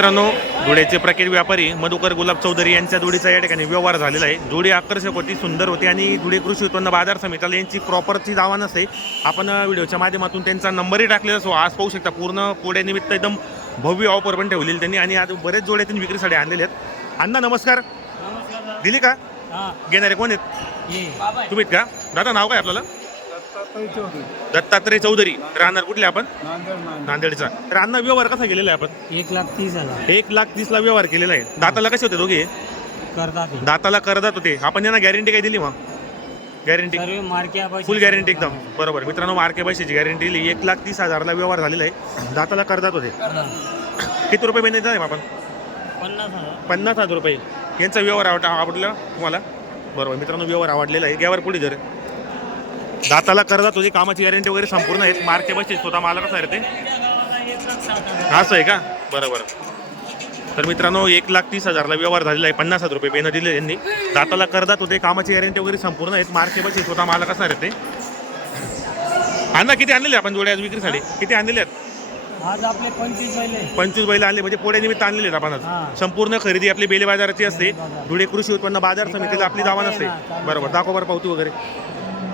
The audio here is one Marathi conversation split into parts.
मित्रांनो धुळ्याचे प्रकेट व्यापारी मधुकर गुलाब चौधरी यांच्या जोडीचा या ठिकाणी व्यवहार झालेला आहे. जोडी आकर्षक होती सुंदर होती आणि धुळे कृषी उत्पन्न बाजार समितीला यांची प्रॉपरची दावा नसते आपण व्हिडिओच्या माध्यमातून त्यांचा नंबरही टाकलेला असो आज पाहू शकता पूर्ण पोड्यानिमित्त एकदम भव्य ऑफर पण ठेवलेली त्यांनी आणि आज बरेच जोडे त्यांनी विक्रीसाठी आणलेले आहेत. अण्णा नमस्कार. दिली का? घेणारे कोण आहेत? तुम्ही का? दादा नाव काय आपल्याला? दत्तात्रय चौधरी. राहणार कुठले आपण? नांदेडचा. अण्णा व्यवहार कसा केलेला आहे आपण? एक लाख तीस हजार. एक लाख तीसला व्यवहार केलेला आहे. दाताला कसे होते दोघे? करतात. दाताला करदात होते. आपण यांना गॅरंटी काय दिली मग? गॅरंटी फुल गॅरंटी एकदम. बरोबर. मित्रांनो मार्के पैशाची गॅरंटी दिली. एक लाख तीस हजारला व्यवहार झालेला आहे. दाताला करदात होते. किती रुपये महिन्याचा आहे आपण? पन्नास हजार. रुपये. यांचा व्यवहार आवड आवडला तुम्हाला? बरोबर. मित्रांनो व्यवहार आवडलेला आहे. घ्यावर पुढे जर. दाताला करदात होती कामाची गॅरंटी वगैरे संपूर्ण आहेत. मार्के पैसे स्वतः मला कसं आहे ते. असं आहे का? बरोबर तर मित्रांनो एक लाख तीस हजारला व्यवहार झालेला आहे. पन्नास हजार रुपये पेनं दिले यांनी. दाताला करदात होते कामाची गॅरंटी वगैरे संपूर्ण आहेत. मार्के बस स्वतः मला कसं आहे ते. अण्णा किती आणलेले आपण जोड्या आज विक्रीसाठी? किती आणलेले आहेत? आज आपले पंचवीस पहिले पंचवीस बैल आणले म्हणजे पोड्यानिमित्त आणलेले आहेत आपण आज. संपूर्ण खरेदी आपली बेले बाजाराची असते. धुळे कृषी उत्पन्न बाजार समितीला आपली दावा नसते बरोबर. दाखव बरं पावती वगैरे.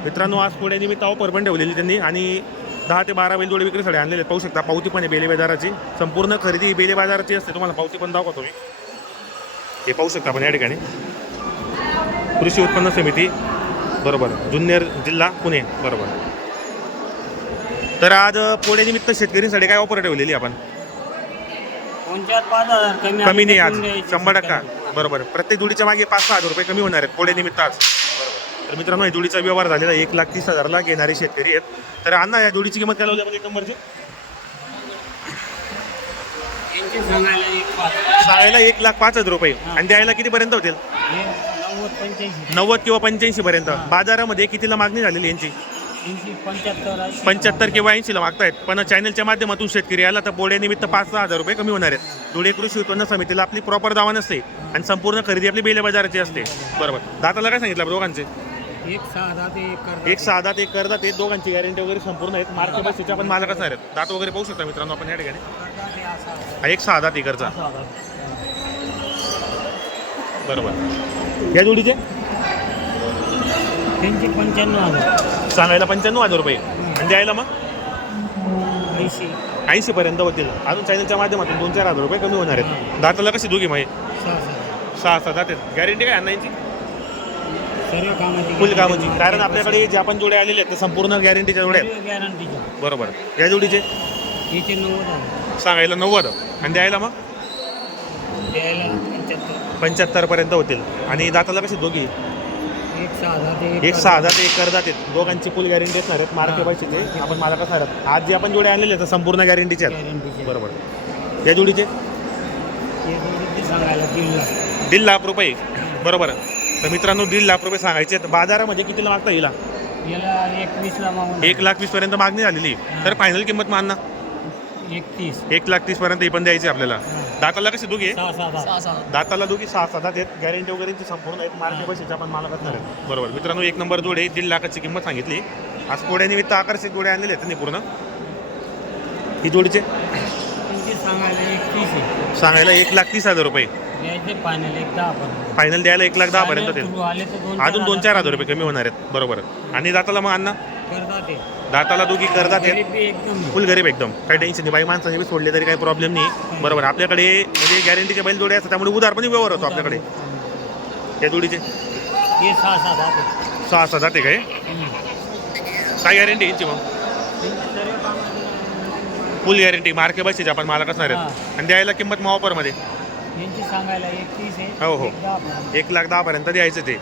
मित्रांनो आज पोड्यानिमित्त ऑफर पण ठेवलेली त्यांनी. आणि दहा ते बारा बैल जोडे विक्रीसाठी आणलेले पाहू शकता पावती पण आहे बेले बाजाराची संपूर्ण खरेदी बेले बाजाराची असते. तुम्हाला पावती पण दाखवतो मी. हे पाहू शकता आपण या ठिकाणी. कृषी उत्पन्न समिती. बरोबर. जुन्नर जिल्हा पुणे. बरोबर. तर आज पोड्यानिमित्त शेतकरींसाठी काय ऑफर ठेवलेली आपण? कमी नाही आज. शंभर टक्का. बरोबर. प्रत्येक जोडीच्या मागे पाच सहा हजार रुपये कमी होणार आहेत. पोड्यानिमित्त आज. तर मित्रांनो या जोडीचा व्यवहार झालेला. एक लाख तीस हजारला घेणारे शेतकरी आहेत. तर अण्णा या जोडीची किंमत काय लावली आपण? एक नंबरची. सांगायला एक लाख पाच हजार रुपये आणि द्यायला कितीपर्यंत होतील? नव्वद किंवा पंच्याऐंशी पर्यंत. बाजारामध्ये कितीला मागणी झालेली यांची? पंच्याहत्तर किंवा ऐंशीला मागतायत. पण चॅनलच्या माध्यमातून शेतकरी आला तर पोड्यानिमित्त पाच सहा हजार रुपये कमी होणार आहेत. धुळे कृषी उत्पन्न समितीला आपली प्रॉपर दावा नसते. आणि संपूर्ण खरेदी आपली बेले बाजाराची असते. बरोबर. दाताला काय सांगितलं दोघांचे? एक सहा ते एक सहा दात एक करतात ते दोघांची गॅरंटी वगैरे संपूर्ण आहेत. मार्क बसच्या पण मालक असणार आहेत. दात वगैरे पाहू शकता मित्रांनो आपण या ठिकाणी. हे एक सहा दात एकरचा असा हजार. बरोबर. या जोडीचे? त्यांची पंच्याण्णव हजार. सांगायला पंच्याण्णव हजार रुपये. आणि द्यायला मग? ऐंशी. ऐंशी पर्यंत होतील. अजून चॅनलच्या माध्यमातून दोन चार हजार रुपये कमी होणार आहेत. दाताला कशी दोघी माहिती. सहा सहा दात आहेत. गॅरंटी काय आणण्याची सर्व कामाची फुल कामाची. कारण आपल्याकडे जे आपण जोडे आलेले आहेत ते संपूर्ण गॅरंटीच्या जोड्या आहेत. गॅरंटीच्या बरोबर. या जोडीचे? याचे नव्वद सांगायला नव्वद. आणि द्यायला मग? द्यायला पंच्याहत्तर. पंच्याहत्तर पर्यंत होतील. आणि दाताला कशी दोघी? एक सहा हजार ते एक सहा हजार ते एक करतात आहेत. दोघांची फुल गॅरंटी असणार आहेत. मार्के पैशाचे. आपण मला कसं आहेत आज जे आपण जोडे आणलेले आहेत संपूर्ण गॅरंटीचे आहेत. गॅरंटीचे बरोबर. या जोडीचे? जोडीचे सांगायला दीड लाख. दीड लाख रुपये. बरोबर. तर मित्रांनो दीड लाख रुपये सांगायचे आहेत. बाजारामध्ये कितीला मागता येईल याला मागून एक लाख वीस पर्यंत मागणी झालेली. तर फायनल किंमत मानना. एकतीस. एक लाख तीस पर्यंत ही पण द्यायची आपल्याला. दाताला कशी आहे? सहा दाताला दोघी सहा सात आहेत. गॅरंटी वगैरेची संपूर्ण आहेत. मार्के पैशाचे आपण मालक असणार आहेत. बरोबर. मित्रांनो एक नंबर जोडे दीड लाखाची किंमत सांगितली. आज कोड्यानिमित्त आकर्षक जोडे आणलेले आहेत त्यांनी पूर्ण. ही जोडीचे? सांगायला एकतीस आहे. सांगायला एक लाख तीस हजार रुपये. फायनल एक दहा पर्यंत. फायनल द्यायला एक लाख दहा पर्यंत देईल आले तर दोन अजून दोन चार हजार रुपये कमी होणार आहेत. बरोबर. आणि दाताला मग अण्णा? करतात ते. दाताला दोघी करतात फुल गरीब एकदम काही टेन्शन नाही. बाई माणसाने बी सोडले तरी काही प्रॉब्लेम नाही. बरोबर. आपल्याकडे म्हणजे गॅरंटीचे बैल जोडे असतात. त्यामुळे उधार पण व्यवहार होतो आपल्याकडे. या जोडीचे? सहा सहा जाते काय. काय गॅरंटी यांची मग? फुल गॅरंटी मार्के बसचे आपण मालक असणार आहेत. आणि द्यायला किंमत मग ऑफरमध्ये यांची सांगायला आहे. हो, हो. एक दहा पर्यंत. एक लाख दहा पर्यंत द्यायचं ते.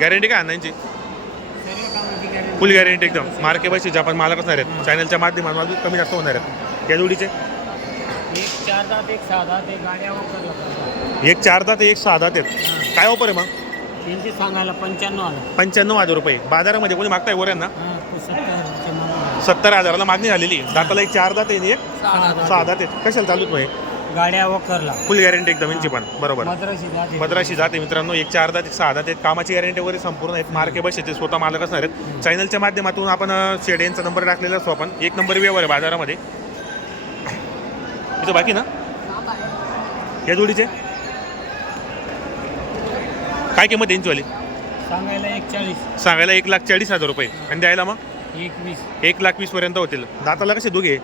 गॅरंटी काय आणा यांची सर्व कामाची गॅरंटी फुल गॅरंटी एकदम. मार्के बसचे आपण मालक असणार आहेत चॅनलच्या माध्यमातून कमी जास्त होणार आहेत. या जोडीचे? एक चार दहा ते एक सहा दहा ते गाड्या वापरला करतात. एक चार दहा ते एक सहा आहेत. काय ऑफर आहे मग? त्यांची सांगायला पंच्याण्णव आला पंच्याण्णव हजार रुपये. बाजारामध्ये कोणी मागताय वर यांना? हां तो सत्तर हजाराला मागणी झालेली. आहे. दाताला एक चार दात आहे आणि एक सहा दात. आहेत. कशाला चालूच नाही गाड्या वखरला फुल गॅरंटी एकदम यांची पण. बरोबर. मद्रासी जाते. पंधराशे जाते. मित्रांनो एक चार दात एक सहा दात आहेत. कामाची गॅरंटी वगैरे संपूर्ण आहेत. मार्के बसेचे स्वतः मालक असणार आहेत. चॅनलच्या माध्यमातून आपण शेड यांचा नंबर टाकलेला असतो आपण. एक नंबर व्यवहार आहे बाजारामध्ये. इथं बाकी ना? या जोडीचे? काय किंमत आहे यांचीवाली सांगायला एक चाळीस सांगायला एक लाख चाळीस हजार रुपये. आणि द्यायला मग? एक वीस एक लाख वीस पर्यंत होतील. दाताला कसे दोघे?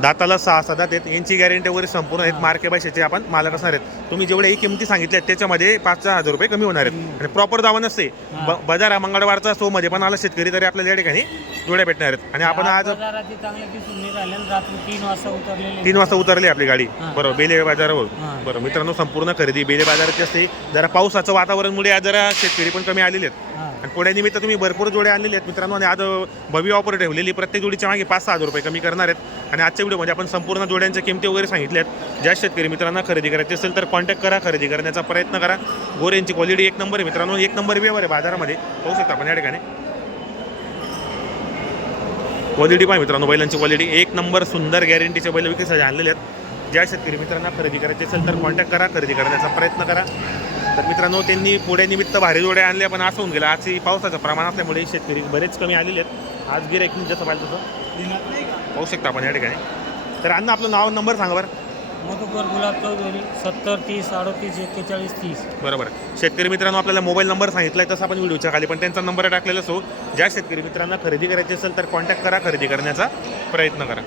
दाताला सहा सहा दात आहेत. यांची गॅरंटी वगैरे संपूर्ण आहेत. मार्के भाषेचे आपण मालक असणार आहेत. तुम्ही जेवढ्या ही किमती सांगितल्या त्याच्यामध्ये पाच सहा हजार रुपये कमी होणार आहेत. आणि प्रॉपर दावा नसते. ब- बाजार हा मंगळवारचा असतो मध्ये पण आला शेतकरी तरी आपल्याला या ठिकाणी जोड्या भेटणार आहेत. आणि आपण आज बाजाराची चांगले दिसून नाही राहिले आणि रात्री तीन वाजता उतरलेले. तीन वाजता उतरली आपली गाडी. बरोबर बेले बाजारावर हा. बरोबर मित्रांनो संपूर्ण खरेदी बेले बाजाराची असते. जरा पावसाचं वातावरणमुळे आज जरा शेतकरी पण कमी आलेले आहेत. हां. आणि पुण्यानिमित्त तुम्ही भरपूर जोडे आणलेले आहेत. मित्रांनो आणि आज भव्य ऑफर ठेवलेली. प्रत्येक जोडीच्या मागे पाच सहा हजार रुपये कमी करणार आहेत. आणि आजच्या व्हिडिओमध्ये आपण संपूर्ण जोड्यांच्या किमती वगैरे सांगितल्या आहेत. ज्या शेतकरी मित्रांना खरेदी करायची असेल तर कॉन्टॅक्ट करा खरेदी करण्याचा प्रयत्न करा. गोऱ्यांची क्वालिटी एक नंबर आहे मित्रांनो. एक नंबर व्यवहार आहे बाजारामध्ये. पाहू शकता आपण या ठिकाणी. क्वालिटी पाहिजे मित्रांनो बैलांची क्वालिटी एक नंबर सुंदर गॅरंटीचे बैल विक्रीसाठी आणलेले आहेत. ज्या शेतकरी मित्रांना खरेदी करायची असेल तर कॉन्टॅक्ट करा खरेदी करण्याचा प्रयत्न करा. तर मित्रांनो त्यांनी पुढे निमित्त भारी जोड्या आणल्या पण असं होऊन गेलं. आजची पावसाचं प्रमाण असल्यामुळे शेतकरी बरेच कमी आलेले आहेत. आज गिर एक जसं पाहिजे तसं. पाहू शकता आपण या ठिकाणी. तर अण्णा आपलं नाव नंबर सांगा बरं. मधुकर गुलाब चौधरी सत्तर तीस अडतीस एक्केचाळीस तीस. बरोबर. शेतकरी मित्रांनो आपल्याला मोबाईल नंबर सांगितलाय तसा आपण व्हिडिओच्या खाली पण त्यांचा नंबर टाकलेला असो ज्या शेतकरी मित्रांना खरेदी करायची असेल तर कॉन्टॅक्ट करा खरेदी करण्याचा प्रयत्न करा.